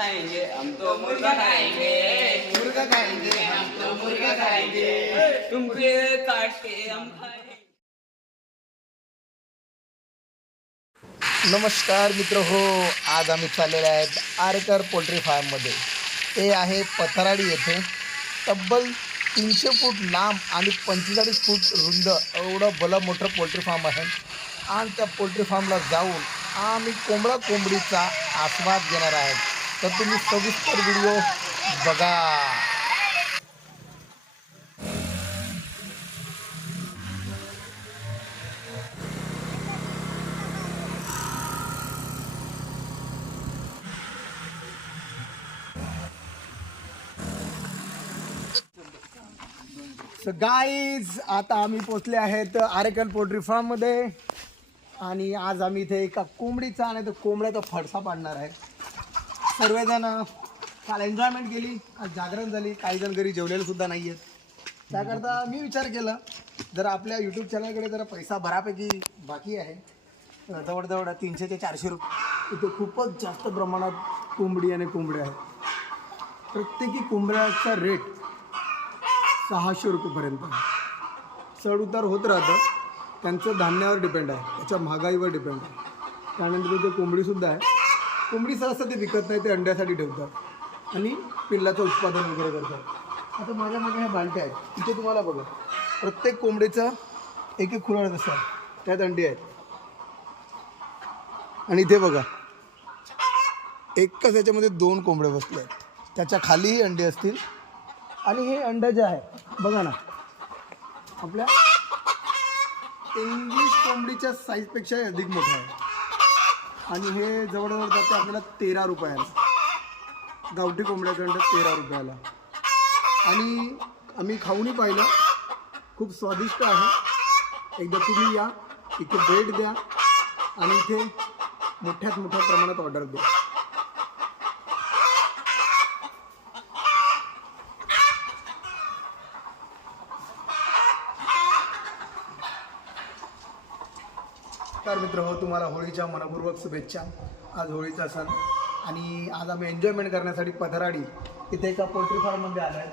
खाएंगे हम तो मुर्गा खाएंगे। मुर्गा खाएंगे हम तो मुर्गा खाएंगे। तुमसे काट के हम खाएंगे। नमस्कार मित्र हो आज आम्ही चाललेले आहेत आरेकर पोल्ट्री फार्ममध्ये. ते आहे पथराडी येथे. तब्बल तीनशे फूट लांब आणि पंचेचाळीस फूट रुंद एवढं भलं मोठं पोल्ट्री फार्म आहे. आणि त्या पोल्ट्री फार्मला जाऊन आम्ही कोंबडा कोंबडीचा आस्वाद घेणार आहेत. तर तुम्ही सविस्तर व्हिडिओ बघा. सो गाईज आता आम्ही पोचले आहेत आरेकल पोल्ट्री फार्ममध्ये आणि आज आम्ही इथे एका कोंबडीचा आणि तो कोंबड्याचा फडसा पाडणार आहे. सर्वजण काल एन्जॉयमेंट केली आज जागरण झाली काही जण घरी जेवलेले सुद्धा नाही आहेत त्याकरता मी विचार केला जर आपल्या यूट्यूब चॅनलकडे जरा पैसा बऱ्यापैकी बाकी आहे जवळजवळ तीनशे ते चारशे रुपये. इथे खूपच जास्त प्रमाणात कोंबडी आणि कोंबड्या आहेत. प्रत्येकी कोंबड्याचा रेट सहाशे रुपयेपर्यंत आहे. चढउतार होत राहतं त्यांचं धान्यावर डिपेंड आहे त्याच्या महागाईवर डिपेंड आहे. त्यानंतर इथे कोंबडीसुद्धा आहे. कोंबडी सहसा ते विकत नाही ते अंड्यासाठी ठेवतात. आणि पिल्लाचं उत्पादन वगैरे करतात. आता माझ्या मागे ह्या बालट्या आहेत. इथे तुम्हाला बघा. प्रत्येक कोंबडीचं एक एक खुराड असतात. त्यात अंडी आहेत. आणि इथे बघा. एकच याच्यामध्ये दोन कोंबडे बसले आहेत. त्याच्या खालीही अंडी असतील. आणि हे अंडं जे आहे बघा ना. आपल्या इंग्लिश कोंबडीच्या साईजपेक्षाही अधिक मोठं आहे. आणि हे जवळजवळ जाते आपल्याला तेरा रुपयाला. गावठी कोंबड्याचं अंडं तेरा रुपयाला. आणि आम्ही खाऊनही पाहिलं. खूप स्वादिष्ट आहे. एकदा तुम्ही या इथे भेट द्या आणि इथे मोठ्यात मोठ्या प्रमाणात ऑर्डर द्या तर मित्र हो तुम्हाला होळीच्या मनपूर्वक शुभेच्छा. आज होळीचा सण. आणि आज आम्ही एन्जॉयमेंट करण्यासाठी पथराडी इथे एका पोल्ट्री फार्ममध्ये आलो आहे.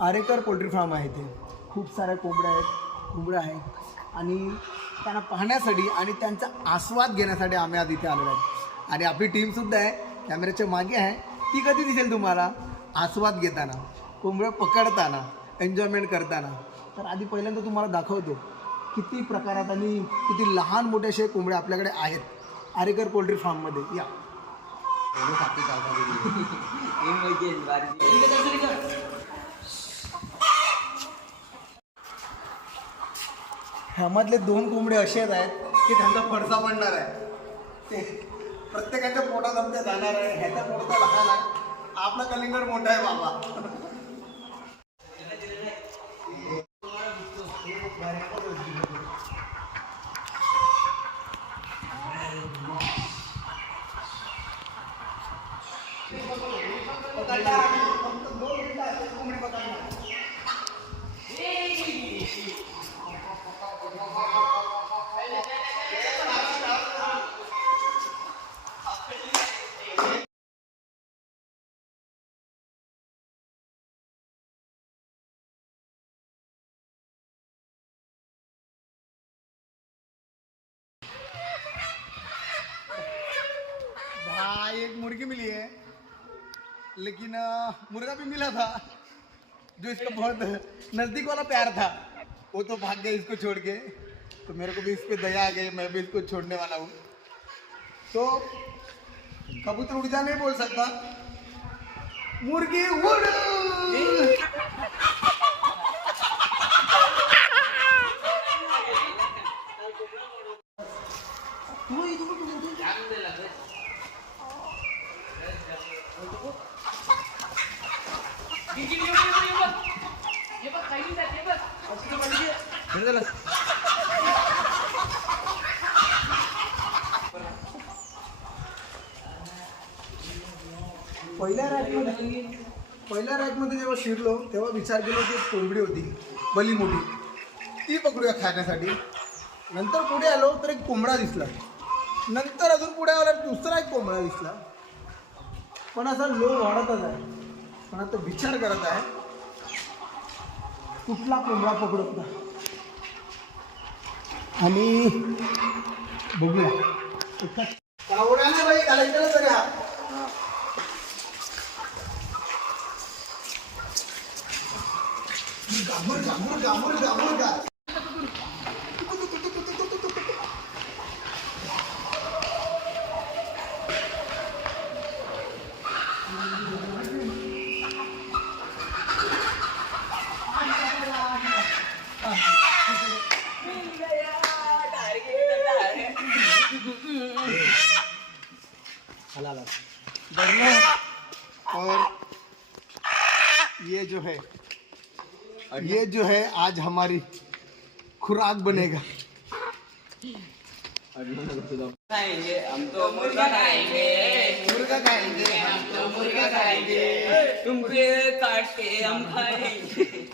आरेकर पोल्ट्री फार्म आहे इथे. खूप साऱ्या कोंबड्या आहेत कोंबड्या आहेत. आणि त्यांना पाहण्यासाठी आणि त्यांचा आस्वाद घेण्यासाठी आम्ही आज इथे आलेलो आहेत आणि आपली टीमसुद्धा आहे कॅमेऱ्याच्या मागे आहे. ती कधी दिसेल तुम्हाला? आस्वाद घेताना कोंबड्या पकडताना एन्जॉयमेंट करताना. तर आधी पहिल्यांदा तुम्हाला दाखवतो. किती प्रकारात आणि किती लहान मोठे असे कोंबड्या आपल्याकडे आहेत. आरेकर पोल्ट्री फार्ममध्ये. या. ह्यामधले दोन कोंबडे असेच आहेत की त्यांचा फडसा पडणार आहे. ते प्रत्येकाच्या पोटात आमच्या जाणार आहे ह्याचा पोटचा लहान आहे. आपला कलिंगड मोठा आहे बाबा. एक मुर्गी मिली है, लेकिन मुर्गा भी मिला था, जो इसका बहुत नज़दीक वाला प्यार था। वो तो भाग गया इसको छोड़ के। तो मेरे को भी इस पर दया आ गई, मैं भी इसको छोड़ने वाला हूँ। तो कबूतर उड़ जा नहीं बोल सकता। मुर्गी उड़! पहिल्या रॅकमध्ये पहिल्या रॅकमध्ये जेव्हा शिरलो तेव्हा विचार केलो की कोंबडी होती बली मोठी. ती पकडूया खाण्यासाठी. नंतर पुढे आलो तर एक कोंबडा दिसला. नंतर अजून पुढे आला दुसरा एक कोंबडा दिसला. पण असा लो वाढतच आहे. पण आता विचार करत आहे कुठला कोंबडा पकडत नाही? आणि बघूया Thank you. ये जो है आज हमारी खुराक बनेगा। खाएँगे हम तो मुर्गा खाएँगे। मुर्गा खाएँगे। हम तो मुर्गा खाएँगे। तुमसे काट के हम खाएँगे।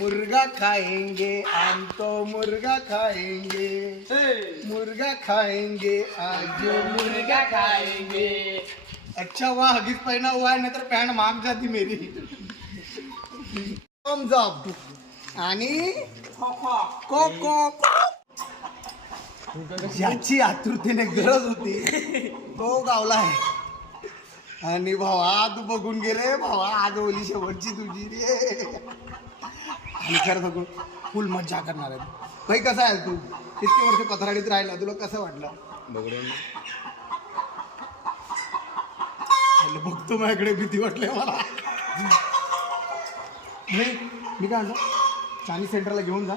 मुर्गा खाएँगे हम तो मुर्गा खाएँगे। मुर्गा खाएँगे आज मुर्गा खाएँगे। अच्छा हुआ हगीज पहना हुआ है नहीं तो पहन मांग जाती मेरी। आणि कोको ज्याची आतुरतेने गरज होती. तो गावला आहे. आणि भावा तू बघून गेले भावा आज ओली शेवटची तुझी रे. आणि खरं बघून फुल मज्जा करणार आहे. भाई कसा आहे तू? इतके वर्ष पथराडीत राहिला? तुला कसं वाटलं? बघतो माझ्याकडे भीती वाटली मला. नाही मी काय म्हणतो चायनीज सेंटरला घेऊन जा.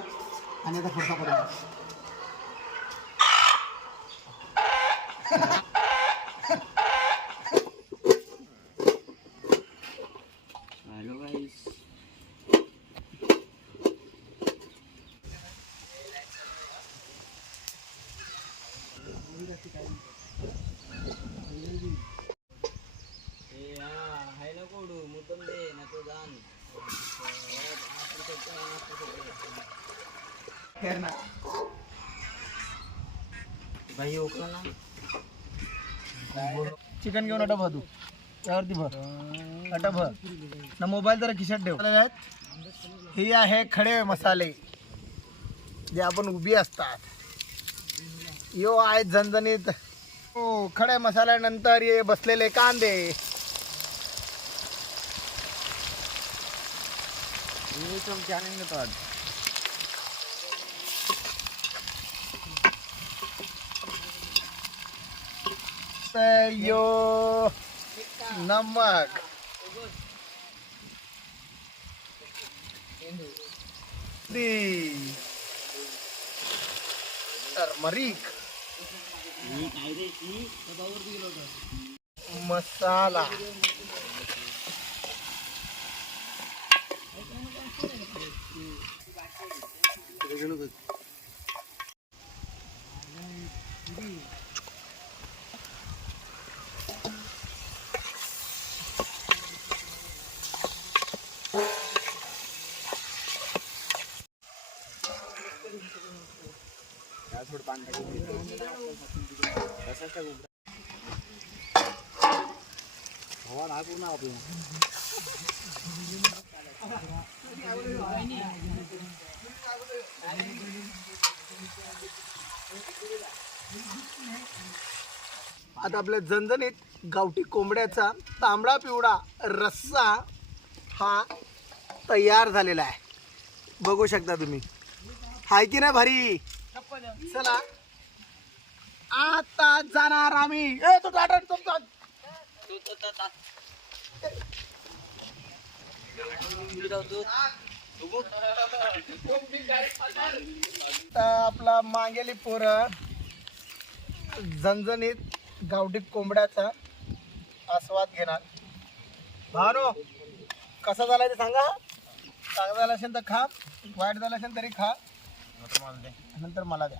आणि आता खर्चा पर्यंत Thank you खेर ना भाई ओकला ना चिकन घेऊन अटा तू. त्यावरती भर. अटा भर. ना मोबाईल जरा खिशात ठेव. आहेत? हे आहे खडे मसाले. जे आपण उभी असतात. यो आहे झणझणीत. हो खडे मसाल्यानंतर ये बसलेले कांदे. ini cuma cong janin keton Sayo namak di. Turmeric masala तुमचे आनंद घेतो आज तर यो नमक दी टर्मरिक मसाला आता आपल्या जणजणीत गावठी कोंबड्याचा तांबडा पिवळा रस्सा हा तयार झालेला आहे. बघू शकता तुम्ही. हाय की नाही भारी? चला. आता जाणार आम्ही. ए तो टाटा तुमचा आपला मांगेली पोरं झणझणीत गावठी कोंबड्याचा आस्वाद घेणार. भानो कसा झालाय ते सांगा. चांगला झाला असेल तर खा वाईट झाला असेल तरी खा. नंतर मला द्या.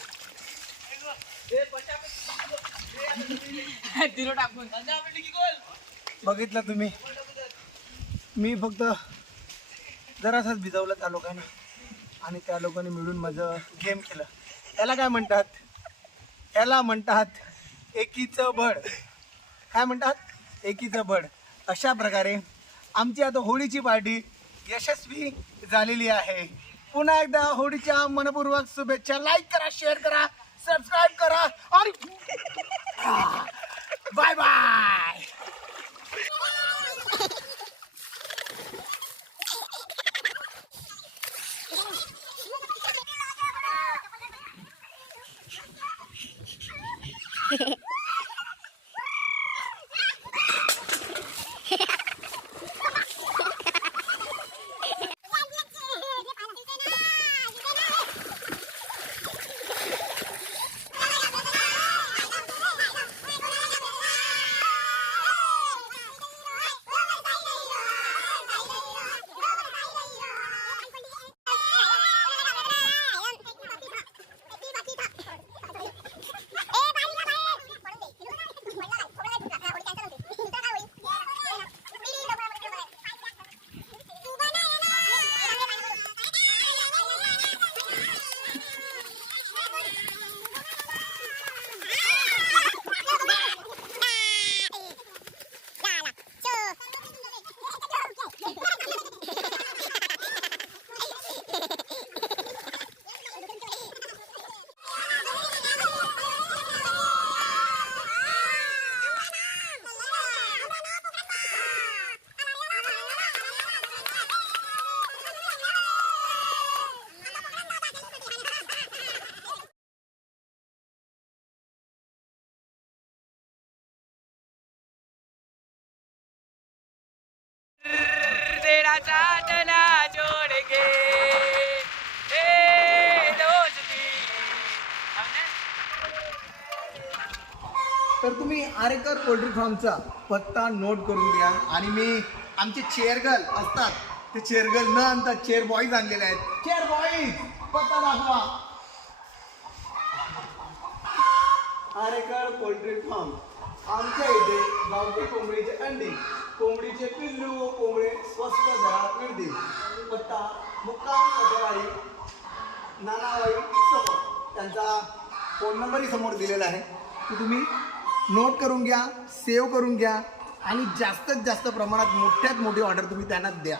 टाकून. बघितलं तुम्ही. मी फक्त जरासाच भिजवलं त्या लोकांना आणि त्या लोकांनी मिळून माझं गेम केलं. याला काय म्हणतात? याला म्हणतात एकीचं बळ. काय म्हणतात? एकीचं बळ. अशा प्रकारे आमची आता होळीची पार्टी यशस्वी झालेली आहे. पुन्हा एकदा होळीच्या मनपूर्वक शुभेच्छा. लाईक करा शेअर करा. सबस्क्राईब करा और बाय बाय जोड़ तर तुम्ही आरेकर पोल्ट्री फार्मचा पत्ता नोट करून घ्या. आणि मी आमचे चेअरगर्ल असतात ते चेअरगर्ल न आणतात चेअर बॉईज आणलेले आहेत. चेअर बॉईज पत्ता दाखवा. आरेकर पोल्ट्री फार्म आमच्या इथे गावठी कोंबडीचे अंडी. कोंबडीचे पिल्लू व कोंबडे स्वस्त दरात मिळतील. पत्ता मुक्काम पटेवाडी नानावाई समोर. त्यांचा फोन नंबरही समोर दिलेला आहे. तो तुम्ही नोट करून घ्या सेव्ह करून घ्या आणि जास्तीत जास्त प्रमाणात मोठ्यात मोठी ऑर्डर तुम्ही त्यांना द्या.